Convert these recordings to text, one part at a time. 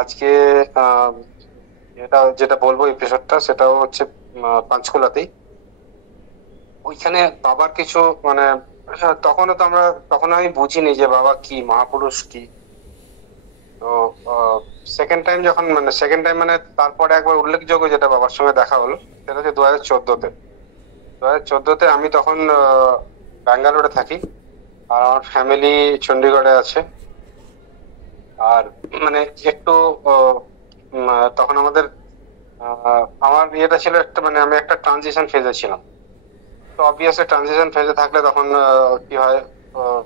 আজকে আহ, এটা যেটা বলবো এপিসোডটা সেটাও হচ্ছে পাঞ্চকুলাতেই। ওইখানে বাবার কিছু মানে তখনও তো আমরা তখন আমি বুঝিনি যে বাবা কি মহাপুরুষ কি। তো সেকেন্ড টাইম মানে তারপরে একবার উল্লেখযোগ্য যেটা বাবার সঙ্গে দেখা হলো সেটা হচ্ছে 2014-তে। 2014-তে আমি তখন ব্যাঙ্গালোরে থাকি, আর আমার ফ্যামিলি চণ্ডীগড়ে আছে। আর মানে একটু আহ, তখন আমার ইয়েটা ছিল একটা, মানে আমি একটা ট্রানজিশন ফেজে ছিলাম। তো অবভিয়াসলি ট্রানজিশন ফেজে থাকলে তখন কি হয়, আহ,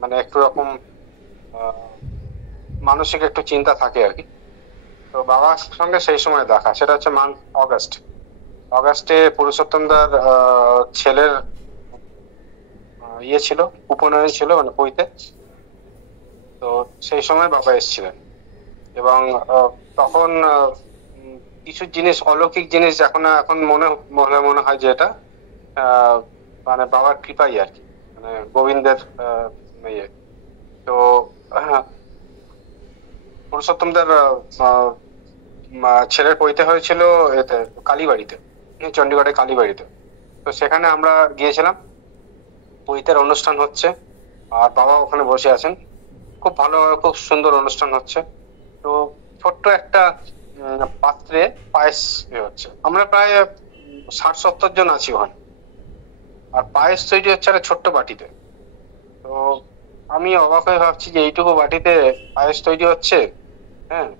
মানে একটু রকম আহ, মানসিক একটু চিন্তা থাকে আর কি। তো বাবার সঙ্গে সেই সময় দেখা, সেটা হচ্ছে অগাস্ট অগাস্টে পুরুষোত্তম দার ছেলের ইয়ে ছিল, উপনয়ন ছিল মানে পৈতে। তো সেই সময় বাবা এসেছিলেন। এবং আহ, তখন কিছু জিনিস, অলৌকিক জিনিস এখন এখন মনে হয় যে এটা আহ, মানে বাবার কৃপাই আর কি, মানে গোবিন্দের ইয়ে। তো আহ, পুরুষোত্তমদের ছেলের পৈতে হয়েছিল এতে, কালীবাড়িতে, চণ্ডীগড়ের কালীবাড়িতে। তো সেখানে আমরা গিয়েছিলাম, পৈতের অনুষ্ঠান হচ্ছে আর বাবা ওখানে বসে আছেন। খুব ভালো, খুব সুন্দর অনুষ্ঠান হচ্ছে। তো ছোট্ট একটা পাত্রে পায়েস হচ্ছে, আমরা প্রায় 60-70 জন আছি ওখানে। আর পায়েস তৈরি হচ্ছে একটা ছোট্ট বাটিতে। তো আমি অবাক হয়ে ভাবছি যে এইটুকু বাটিতে পায়েস তৈরি হচ্ছে। হ্যাঁ,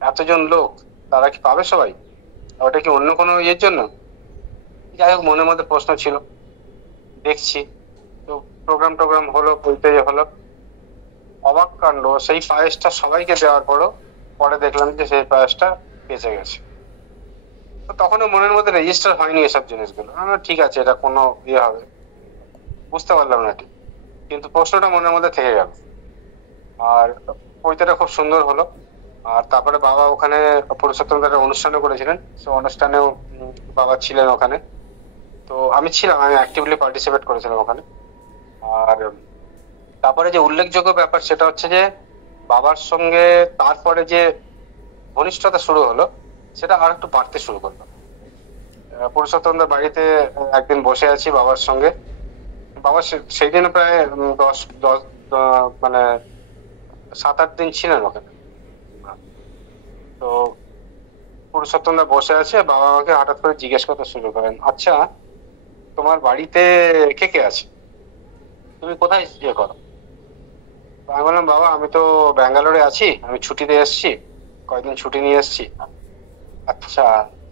এতজন লোক, তারা কি পাবে সবাই? ওটা কি অন্য কোনো ইয়ের জন্য? যাই হোক, মনের মধ্যে প্রশ্ন ছিল। দেখছি, তো প্রোগ্রাম হলো, বলতে হলো। অবাক কাণ্ড, সেই পায়েসটা সবাইকে দেওয়ার পরও পরে দেখলাম যে সেই পায়েসটা বেঁচে গেছে। তো তখনও মনের মধ্যে রেজিস্টার হয়নি এসব জিনিসগুলো, ঠিক আছে এটা কোনো ইয়ে হবে, বুঝতে পারলাম না ঠিক, কিন্তু প্রশ্নটা মনের মধ্যে থেকে গেল। আর পৈতেটা খুব সুন্দর হলো। আর তারপরে বাবা ওখানে পুরুষোত্তম দাদের অনুষ্ঠানও করেছিলেন, সে অনুষ্ঠানেও বাবা ছিলেন ওখানে। তো আমি ছিলাম, আমি অ্যাক্টিভলি পার্টিসিপেট করেছিলাম ওখানে। আর তারপরে যে উল্লেখযোগ্য ব্যাপার সেটা হচ্ছে যে বাবার সঙ্গে তারপরে যে ঘনিষ্ঠতা শুরু হলো সেটা আর একটু বাড়তে শুরু করলো। পুরুষোত্তমদের বাড়িতে একদিন বসে আছি বাবার সঙ্গে। বাবা সেই দিন প্রায় 10 10 মানে 7-8 দিন ছিলেন ওখানে। তো পুরুষোত্তমদা বসে আছে, বাবা আমাকে হঠাৎ করে জিজ্ঞেস করতে শুরু করেন, আচ্ছা তোমার বাড়িতে কে কে আছে, তুমি কোথায় ইয়ে করো? তো আমি বললাম, বাবা আমি তো ব্যাঙ্গালোরে আছি, আমি ছুটিতে এসেছি, কয়েকদিন ছুটি নিয়ে এসেছি। আচ্ছা।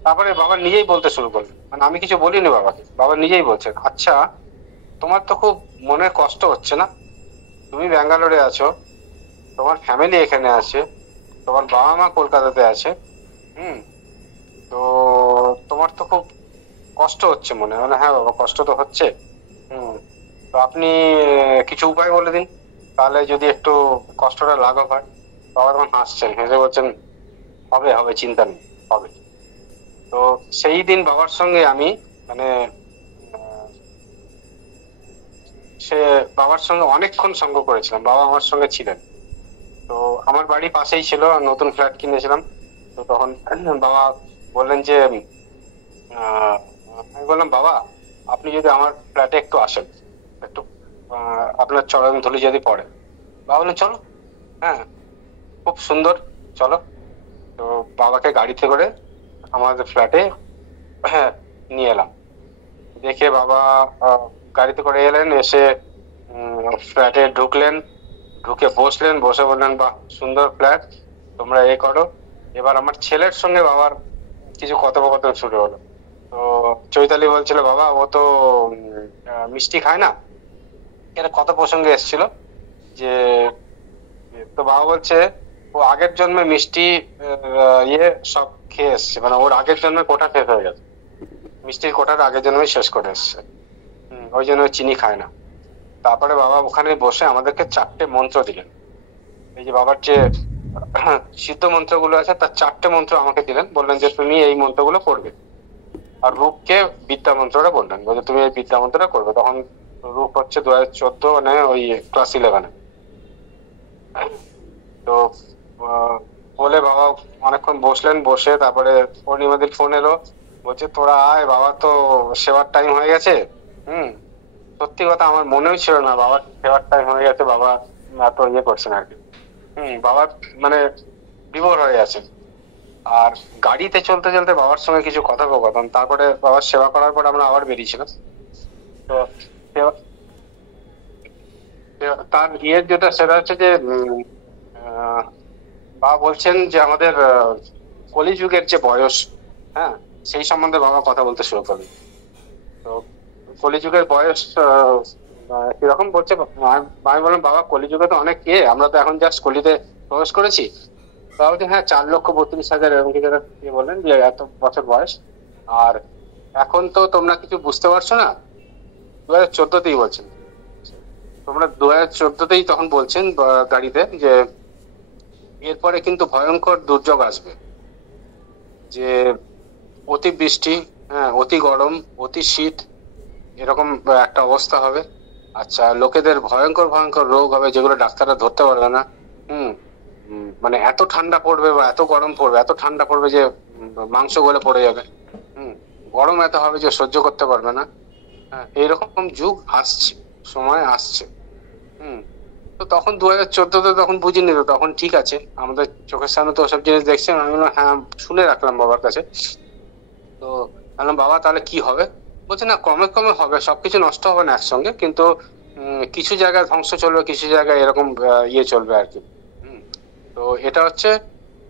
তারপরে বাবা নিজেই বলতে শুরু করলেন, মানে আমি কিছু বলিনি বাবাকে, বাবা নিজেই বলছেন, আচ্ছা তোমার তো খুব মনে কষ্ট হচ্ছে না? তুমি ব্যাঙ্গালোরে আছো, তোমার ফ্যামিলি এখানে আছে, তোমার বাবা মা কলকাতাতে আছে। হুম। তো তোমার তো খুব কষ্ট হচ্ছে মনে হয়। হ্যাঁ বাবা, কষ্ট তো হচ্ছে। হুম। তো আপনি কিছু উপায় বলে দিন, তাহলে যদি একটু কষ্টটা লাঘব হয়। বাবা তখন হাসছেন, হেসে বলছেন, হবে হবে, চিন্তা নেই, হবে। তো সেই দিন বাবার সঙ্গে আমি মানে আহ, সে বাবার সঙ্গে অনেকক্ষণ সঙ্গ করেছিলাম, বাবা আমার সঙ্গে ছিলেন। তো আমার বাড়ি পাশেই ছিল, নতুন ফ্ল্যাট কিনেছিলাম। তো তখন বাবা বললেন যে আহ, আমি বললাম, বাবা আপনি যদি আমার ফ্ল্যাটে একটু আসেন, একটু আপনার চরণ ধুলি যদি পড়ে। বাবা বললেন, চলো। হ্যাঁ, খুব সুন্দর, চলো। তো বাবাকে গাড়িতে করে আমাদের ফ্ল্যাটে হ্যাঁ নিয়ে এলাম। দেখে বাবা আহ, গাড়িতে করে এলেন, এসে ফ্ল্যাটে ঢুকলেন, ঢুকে বসলেন, বসে বললেন, বাহ সুন্দর ফ্ল্যাট, তোমরা এ করো। এবার আমার ছেলের সঙ্গে বাবার কিছু কথোপকথন শুরু হলো। তো চৈতালি বলছিল, বাবা ও তো মিষ্টি খায় না। এটা কত প্রসঙ্গে এসেছিল যে, তো বাবা বলছে ও আগের জন্মে মিষ্টি ইয়ে সব খেয়ে এসছে, মানে ওর আগের জন্মে কোটা শেষ হয়ে গেছে, মিষ্টির কোটাটা আগের জন্মে শেষ করে এসছে। ওই জন্য ও চিনি খায় না। তারপরে বাবা ওখানে বসে আমাদেরকে 4টে মন্ত্র দিলেন। এই যে বাবার যে সিদ্ধ মন্ত্রগুলো আছে তার 4টে মন্ত্র আমাকে দিলেন, বললেন যে তুমি এই মন্ত্রগুলো পড়বে। আর রূপকে বিদ্যা মন্ত্রটা বললেন, বলছে তুমি এই বিদ্যা মন্ত্রটা করবে। তখন রূপ হচ্ছে 2014, মানে ওই ক্লাস 11-এ। তো আহ, বলে বাবা অনেকক্ষণ বসলেন, বসে তারপরে পূর্ণিমাদির ফোন এলো, বলছে তোরা আয়, বাবা তো সেবার টাইম হয়ে গেছে। হুম। সত্যি কথা আমার মনেও ছিল না বাবার সেবার টাইম হয়ে গেছে, বাবা এত ইয়ে করছেন আর কি। বাবা মানে বিভোর হয়ে আছে। আর গাড়িতে চলতে চলতে বাবার সঙ্গে কিছু কথোপকথন, তারপরে বাবার সেবা করার পর আমরা আবার বেরিয়েছিলাম। তো সেবা- তার ইয়ের যেটা সেটা হচ্ছে যে আহ, বাবা বলছেন যে আমাদের কলিযুগের যে বয়স, হ্যাঁ, সেই সম্বন্ধে বাবা কথা বলতে শুরু করলেন। তো কলিযুগের বয়স কিরকম বলছে, আমি বললাম বাবা কলিযুগে তো অনেক ইয়ে, আমরা তো এখন জাস্ট কলিতে প্রবেশ করেছি। বাবা বলছে হ্যাঁ 4,32,000 এরকম কিছু একটা ইয়ে বললেন যে এত বছর বয়স। আর এখন তো তোমরা কিছু বুঝতে পারছো না, 2014তেই বলছেন, তোমরা 2014তেই তখন বলছেন গাড়িতে যে এরপরে কিন্তু ভয়ঙ্কর দুর্যোগ আসবে, যে অতি বৃষ্টি, হ্যাঁ অতি গরম, অতি শীত, এরকম একটা অবস্থা হবে। আচ্ছা, লোকেদের ভয়ঙ্কর ভয়ঙ্কর রোগ হবে যেগুলো ডাক্তাররা ধরতে পারবে না। হুম। মানে এত ঠান্ডা পড়বে বা এত গরম পড়বে, এত ঠান্ডা পড়বে যে মাংস গলে পড়ে যাবে। হুম। গরম এত হবে যে সহ্য করতে পারবে না। হ্যাঁ, এইরকম যুগ আসছে, সময় আসছে। হুম। তো তখন 2014তে তখন বুঝিনি, তো তখন ঠিক আছে, আমাদের চোখের সামনে তো ওসব জিনিস দেখছি, আমি বললাম হ্যাঁ, শুনে রাখলাম বাবার কাছে। তো বললাম বাবা তাহলে কি হবে? বলছে না ক্রমে ক্রমে হবে, সবকিছু নষ্ট হবে না একসঙ্গে, কিন্তু কিছু জায়গায় ধ্বংস চলবে, কিছু জায়গায় এরকম ইয়ে চলবে আর কি। হুম। তো এটা হচ্ছে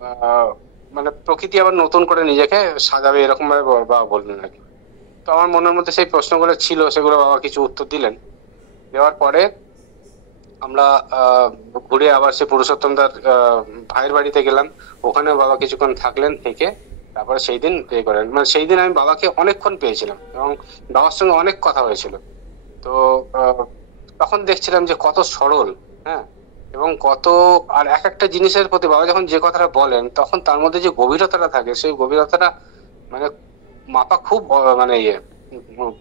আহ মানে প্রকৃতি আবার নতুন করে নিজেকে সাজাবে, এরকম ভাবে বাবা বললেন আর কি। তো আমার মনের মধ্যে সেই প্রশ্নগুলো ছিল, সেগুলো বাবা কিছু উত্তর দিলেন। দেওয়ার পরে আমরা আহ ঘুরে আবার সে পুরুষোত্তম দার ভাইয়ের বাড়িতে গেলাম। ওখানে বাবা কিছুক্ষণ থাকলেন, থেকে তারপরে সেই দিন পে করেন। মানে সেই দিন আমি বাবাকে অনেকক্ষণ পেয়েছিলাম এবং বাবার সঙ্গে অনেক কথা হয়েছিল। তো আহ, তখন দেখছিলাম যে কত সরল, হ্যাঁ, এবং কত, আর এক একটা জিনিসের প্রতি বাবা যখন যে কথাটা বলেন তখন তার মধ্যে যে গভীরতাটা থাকে, সেই গভীরতাটা মানে মাপা খুব মানে ইয়ে, উম,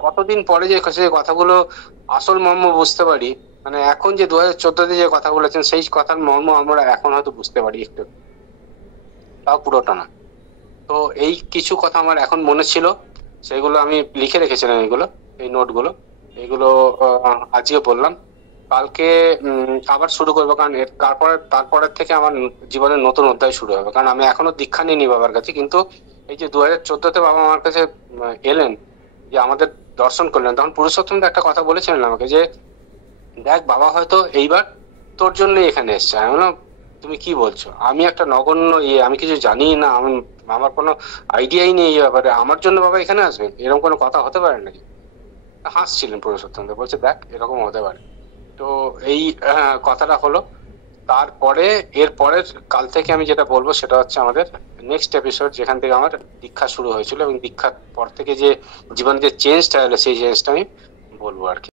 কতদিন পরে যে সেই কথাগুলো আসল মর্ম বুঝতে পারি। মানে এখন যে 2014তে যে কথা বলেছেন সেই কথার মর্ম আমরা এখন হয়তো বুঝতে পারি একটু, তাও পুরোটা না। তো এই কিছু কথা আমার এখন মনে ছিল, সেগুলো আমি লিখে রেখেছিলাম, এগুলো এই নোটগুলো, এগুলো আজকে বললাম। কালকে আবার শুরু করবো, কারণ তারপরের থেকে আমার জীবনের নতুন অধ্যায় শুরু হবে। কারণ আমি এখনো দীক্ষা নিইনি বাবার কাছে, কিন্তু এই যে 2014তে বাবা আমার কাছে এলেন, যে আমাদের দর্শন করলেন, তখন পুরুষোত্তম দা একটা কথা বলেছিলেন আমাকে যে দেখ বাবা হয়তো এইবার তোর জন্যই এখানে এসছে। আমি বললাম তুমি কি বলছো? আমি একটা নগণ্য ইয়ে, আমি কিছু জানি না, আমি আমার কোনো আইডিয়াই নেই এই ব্যাপারে, আমার জন্য বাবা এখানে আসবেন, এরকম কোনো কথা হতে পারে নাকি? হাসছিলেন পুরুষোত্তম দা, বলছে দেখ এরকম হতে পারে। তো এই কথাটা হলো। তারপরে এর পরের কাল থেকে আমি যেটা বলবো সেটা হচ্ছে আমাদের নেক্সট এপিসোড, যেখান থেকে আমার দীক্ষা শুরু হয়েছিল এবং দীক্ষার পর থেকে যে জীবনে যে চেঞ্জটা এলো সেই চেঞ্জটা আমি বলবো আর কি।